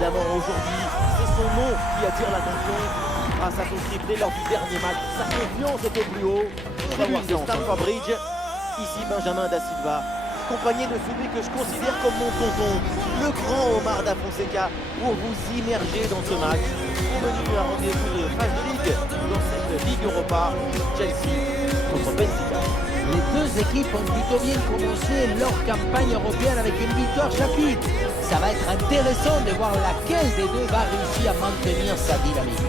évidemment aujourd'hui, c'est son nom qui attire l'attention grâce à son triplé lors du dernier match. Sa confiance était plus haut. Tribune de Stamford Bridge. Ici Benjamin Da Silva, accompagné de celui que je considère comme mon tonton, le grand Omar Da Fonseca, pour vous immerger dans ce match. Au menu, un rendez-vous de phase de ligue dans cette Ligue Europa, Chelsea contre Benfica. Les deux équipes ont plutôt bien commencé leur campagne européenne avec une victoire chacune. Ça va être intéressant de voir laquelle des deux va réussir à maintenir sa dynamique.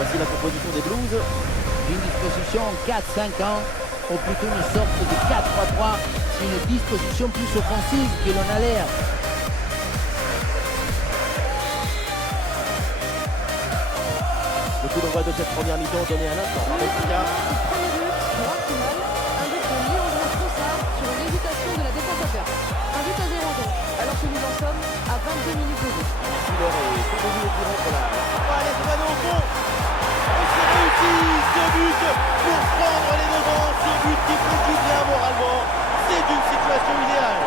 Voici la composition des Blues. Une disposition en 4-5-1, ou plutôt une sorte de 4-3-3. C'est une disposition plus offensive que l'on a l'air. Le coup d'envoi de cette première mi-temps donné à l'instant par Benfica. Premier but pour Arsenal, un but de Leandro Trossard sur une hésitation de la défense adverse. Un but à 0 donc, alors que nous en sommes à 22 minutes de jeu. Schiller est conduit au courant pour la... Allez, c'est au fond. Et c'est réussi ce but pour prendre les devants. Ce but qui fait du bien moralement. C'est une situation idéale.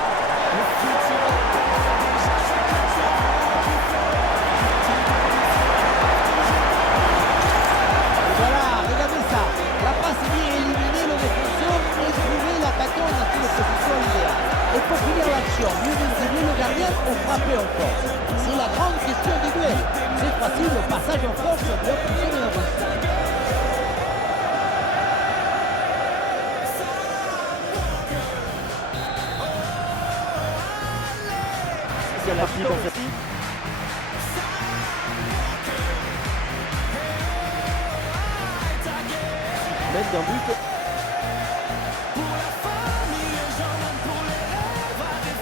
Voilà, regardez ça. La passe est bien éliminée, le défenseur et trouver l'attaquant dans une position idéale. Et pour finir l'action, mieux désigner le gardien ou frapper en force. C'est la grande question du duel. Cette fois-ci, le passage en force doit fonctionner en réussite. C'est la pile dans cette ligne. Même d'un but.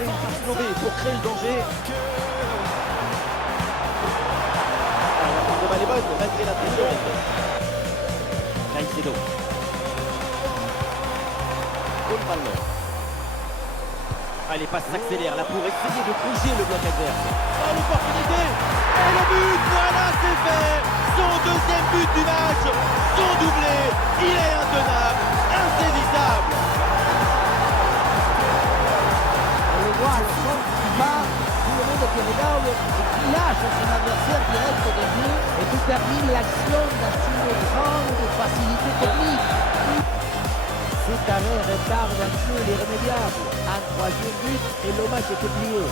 Et une petite lobée pour créer le danger. La balle est bonne malgré la prise de rythme. Caicedo. Cole Palmer. Les passes s'accélèrent là pour essayer de bouger le bloc adverse. Oh, l'opportunité. Et le but, voilà, c'est fait. Son deuxième but du match, son doublé. Il est intenable, insaisissable. On le voit, le centre qui bat, tout le monde qui regarde et qui lâche son adversaire direct au début et qui termine l'action dans une grande facilité technique. Cet arrêt retarde un peu l'irrémédiable. Un troisième but et le match est plié.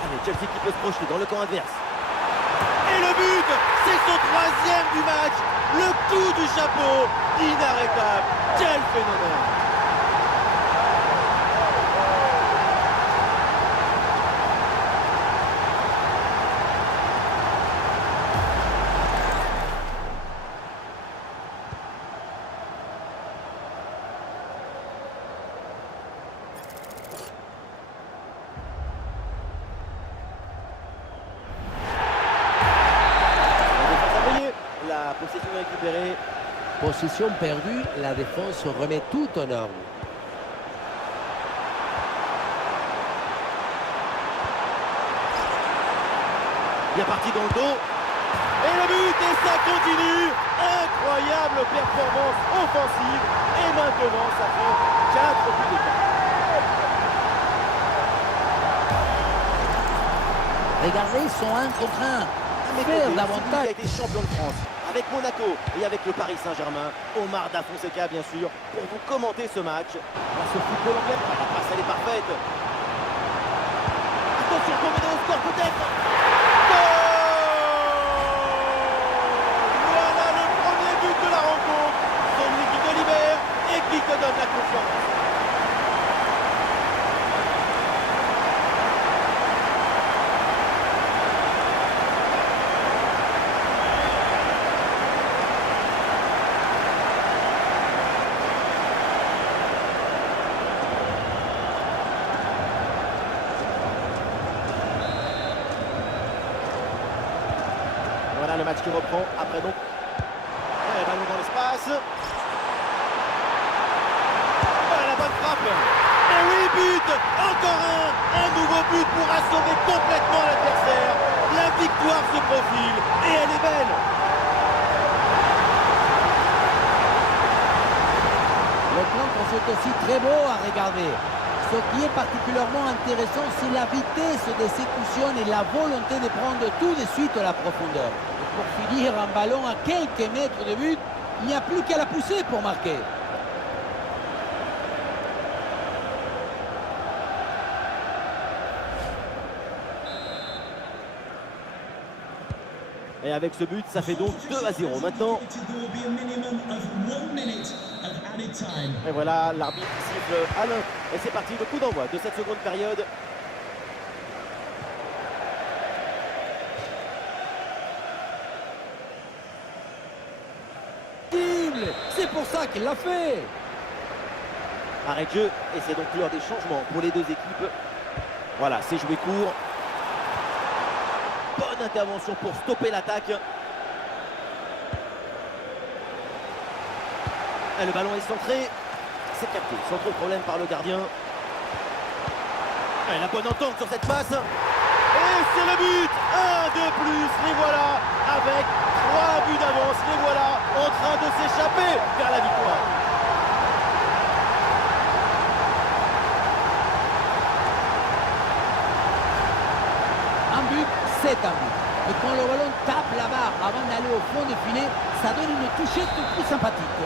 Allez, Chelsea qui peut se projeter dans le camp adverse. Et le but, c'est son troisième du match. Le coup du chapeau, inarrêtable. Quel phénomène. La possession récupérée. Possession perdue, la défense remet tout en ordre. Bien parti dans le dos. Et le but, et ça continue. Incroyable performance offensive. Et maintenant, ça fait 4 buts d'écart. Regardez, ils sont 1 contre 1. Mais Faire qui davantage. a été champion de France avec Monaco et avec le Paris Saint-Germain. Omar Da Fonseca, bien sûr, pour vous commenter ce match. Grâce au football anglais, la passe, elle est parfaite. Attention, combiner au score peut-être. Voilà le premier but de la rencontre. Celui qui te libère et qui te donne la confiance. le match qui reprend après donc. Le ballon dans l'espace. La bonne frappe. Et oui, but. Encore un nouveau but pour assommer complètement l'adversaire. La victoire se profile et elle est belle. Le contre, c'est aussi très beau à regarder. Ce qui est particulièrement intéressant, c'est la vitesse d'exécution et la volonté de prendre tout de suite la profondeur. Et pour finir un ballon à quelques mètres de but, il n'y a plus qu'à la pousser pour marquer. Et avec ce but, ça fait donc 2-0 maintenant. Et voilà, l'arbitre siffle Alain. Et c'est parti, le coup d'envoi de cette seconde période. C'est pour ça qu'il l'a fait. Arrêt de jeu, et c'est donc l'heure des changements pour les deux équipes. Voilà, c'est joué court. Bonne intervention pour stopper l'attaque. Et le ballon est centré. C'est capté sans trop de problème par le gardien. Et la bonne entente sur cette passe. Et c'est le but. Un de plus. Les voilà avec 3 buts d'avance. Les voilà en train de s'échapper vers la victoire. Un but, c'est un but. Et quand le ballon tape la barre avant d'aller au fond du filet, ça donne une touchette plus sympathique.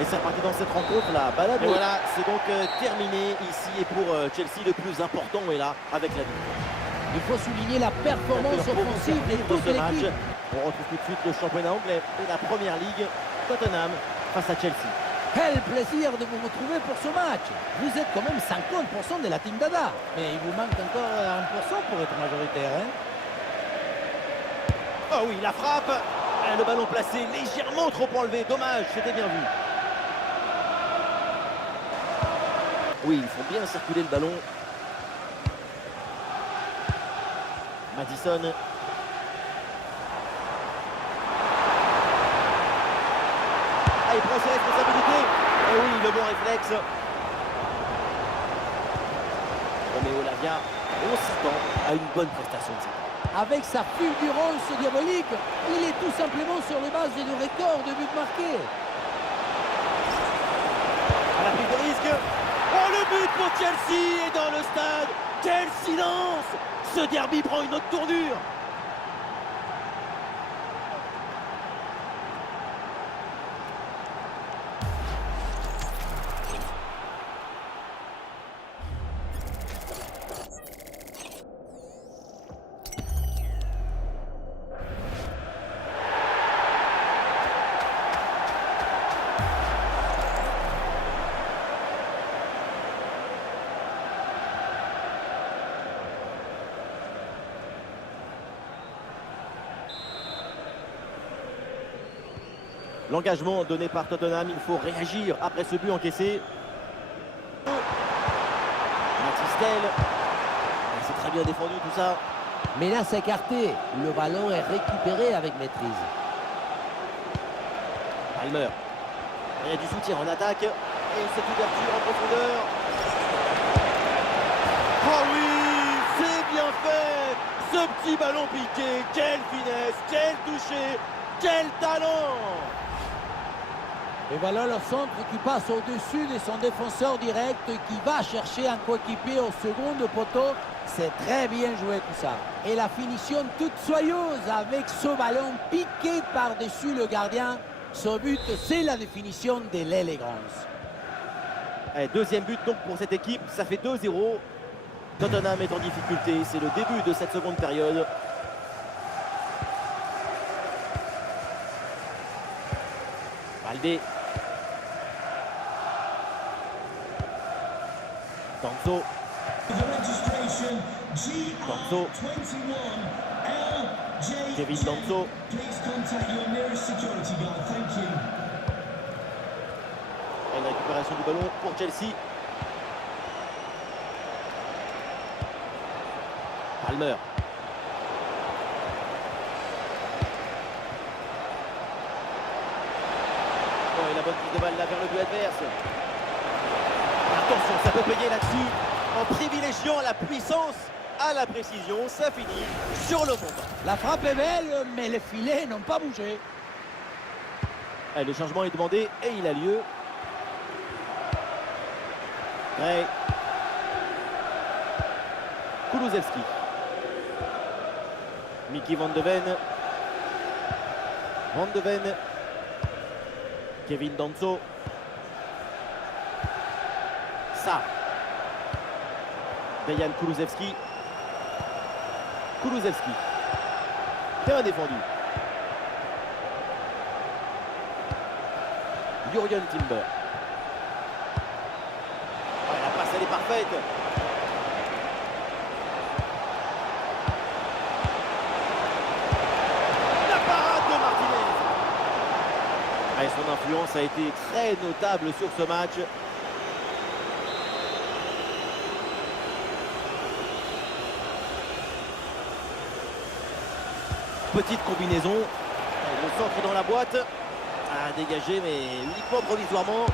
Et c'est reparti dans cette rencontre, la balade. Et voilà, c'est donc terminé ici. Et pour Chelsea, le plus important est là avec la victoire. Il faut souligner la performance offensive de toute l'équipe. On retrouve tout de suite le championnat anglais et la première ligue. Tottenham face à Chelsea. Quel plaisir de vous retrouver pour ce match. Vous êtes quand même 50% de la team Dada. Mais il vous manque encore 1% pour être majoritaire. Hein? Oh oui, la frappe. Et le ballon placé légèrement trop enlevé. Dommage, c'était bien vu. Oui, ils font bien circuler le ballon. Madison. Ah, il prend ses responsabilités. Et oui, le bon réflexe. Roméo Lavia, on s'attend à une bonne prestation de cette. Avec sa fulgurance diabolique, il est tout simplement sur les bases du record de buts marqués. À la prise de risque. Oh, le but pour Chelsea est dans le stade. Quel silence! Ce derby prend une autre tournure. L'engagement donné par Tottenham, il faut réagir après ce but encaissé. Matistel, c'est très bien défendu tout ça. Mais là, c'est écarté. Le ballon est récupéré avec maîtrise. Palmer. Il y a du soutien en attaque. Et cette ouverture en profondeur. Oh oui, c'est bien fait. Ce petit ballon piqué. Quelle finesse, quel toucher, quel talent. Et voilà le centre qui passe au-dessus de son défenseur direct qui va chercher un coéquipier au second poteau. C'est très bien joué tout ça. Et la finition toute soyeuse avec ce ballon piqué par-dessus le gardien. Ce but, c'est la définition de l'élégance. Deuxième but donc pour cette équipe, ça fait 2-0. Tottenham est en difficulté, c'est le début de cette seconde période. Baldé. Danso. Danso. Kevin Danso. Et une récupération du ballon pour Chelsea. Palmer. bonne prise de balle là vers le but adverse. Attention, ça peut payer là-dessus. En privilégiant la puissance à la précision, ça finit sur le montant. La frappe est belle, mais les filets n'ont pas bougé. Allez, le changement est demandé et il a lieu. Gray. Kulusevski. Mickey Van de Ven. Van de Ven. Kevin Danso. Ça. Dejan Kulusevski. Kulusevski. Bien défendu. Jurgen Timber. Ouais, la passe, elle est parfaite. La parade de Martinez. Ouais, son influence a été très notable sur ce match. Petite combinaison. Le centre dans la boîte. À dégager, mais uniquement provisoirement.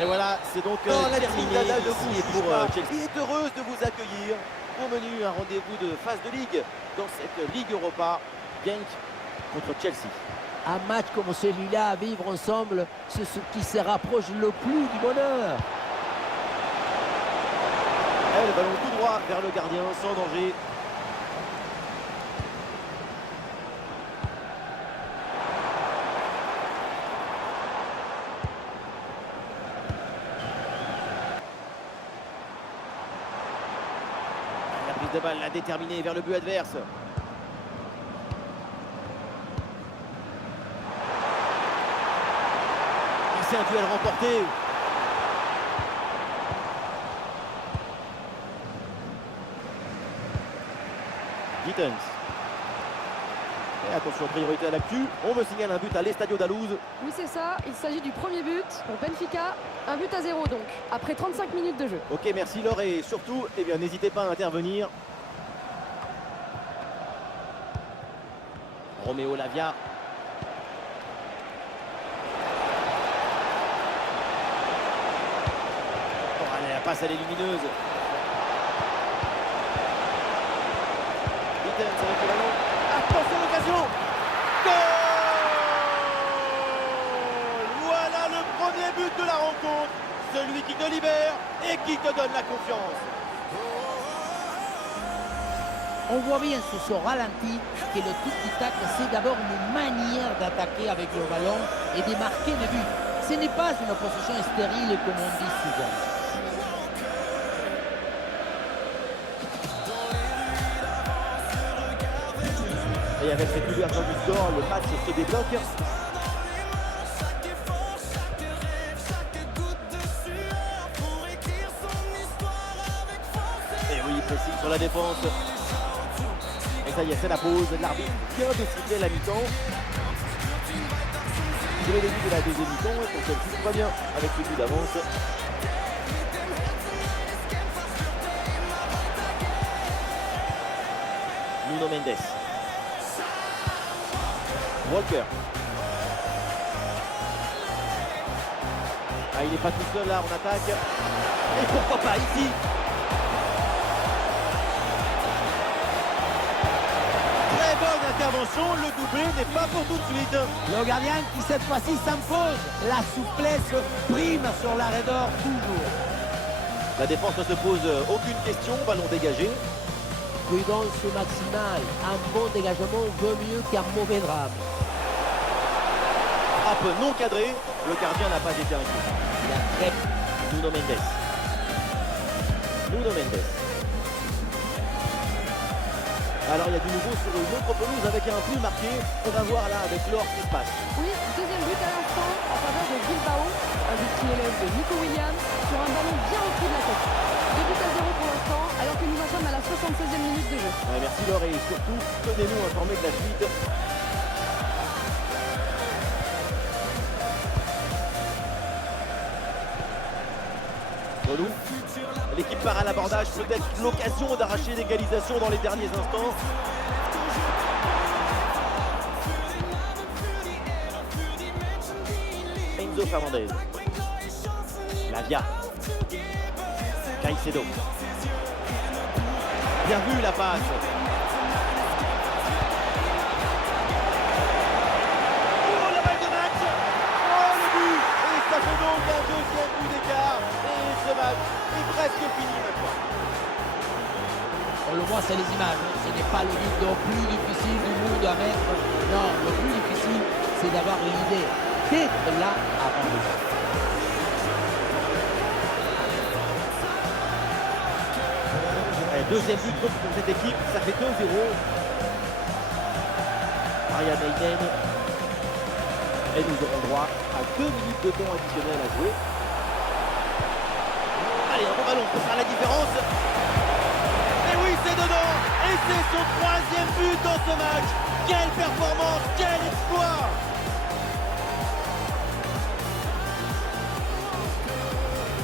Et voilà, c'est donc terminé ici pour Chelsea. Il est heureuse de vous accueillir au menu un rendez-vous de phase de ligue dans cette Ligue Europa. Genk contre Chelsea. Un match comme celui-là à vivre ensemble, c'est ce qui se rapproche le plus du bonheur. Et le ballon tout droit vers le gardien sans danger. La prise de balle l'a déterminé vers le but adverse. C'est un duel remporté. Gittens. Et attention, priorité à l'actu. On me signale un but à l'Estadio d'Alouse. Oui, c'est ça. Il s'agit du premier but pour Benfica. Un but à 0 donc, après 35 minutes de jeu. Ok, merci Laure. Et surtout, eh bien, n'hésitez pas à intervenir. Roméo Lavia. Oh, allez, la passe, elle est lumineuse. Gittens avec le ballon. Attention, l'occasion. Goal! Voilà le premier but de la rencontre. Celui qui te libère et qui te donne la confiance. On voit bien sur ce ralenti que le tiki-tac, c'est d'abord une manière d'attaquer avec le ballon et de marquer des buts. Ce n'est pas une position stérile comme on dit souvent. Et avec cette ouverture du score, le match se débloque. Et oui, pressing sur la défense. Et ça y est, c'est la pause. L'arbitre vient de siffler la mi-temps. C'est le début de la deuxième mi-temps. Et pour celle-ci, tout va bien avec le but d'avance. Nuno Mendes. Walker. Ah, il n'est pas tout seul là en attaque. Et pourquoi pas ici? Très bonne intervention, le doublé n'est pas pour tout de suite. Le gardien qui cette fois-ci s'impose. La souplesse prime sur la raideur toujours. La défense ne se pose aucune question, ballon dégagé. Prudence maximale. Un bon dégagement vaut mieux qu'un mauvais drame. Frappe non cadrée, le gardien n'a pas été inquiet. Il a très... Nuno Mendes. Nuno Mendes. Alors il y a du nouveau sur une autre pelouse avec un but marqué. On va voir là avec l'or qui se passe. Oui, deuxième but à l'instant en faveur de Bilbao. Un but qui élève de Nico Williams sur un ballon bien au-dessus de la tête. 2 buts à 0 pour l'instant, alors que nous en sommes à la 76e minute de jeu. Ouais, merci Laure et surtout, tenez-nous informés de la suite. Relou. L'équipe part à l'abordage, peut-être l'occasion d'arracher l'égalisation dans les derniers instants. Leonardo Fernandez. Lavia. Caicedo. Bien vu la passe. Oh, la balle de match. Oh, le but. Et ça fait donc un deuxième but d'écart. Et ce match est presque fini maintenant. On le voit, c'est les images. Ce n'est pas le but le plus difficile du monde à mettre. Non, le plus difficile, c'est d'avoir une idée. D'être là avant le jeu. Deuxième but donc pour cette équipe, ça fait 2-0. Ryan Hayden. Et nous aurons droit à 2 minutes de temps additionnel à jouer. Allez, un bon ballon pour faire la différence. Et oui, c'est dedans. Et c'est son 3e but dans ce match. Quelle performance, quel exploit.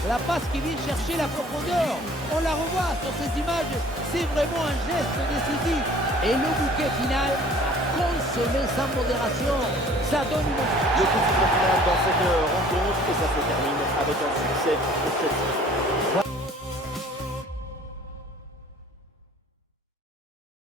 La passe qui vient chercher la profondeur, on la revoit sur ces images, c'est vraiment un geste décisif. Et le bouquet final a consommé sans modération, ça donne une... Le coup de sifflet final dans cette rencontre et ça se termine avec un succès pour Chelsea.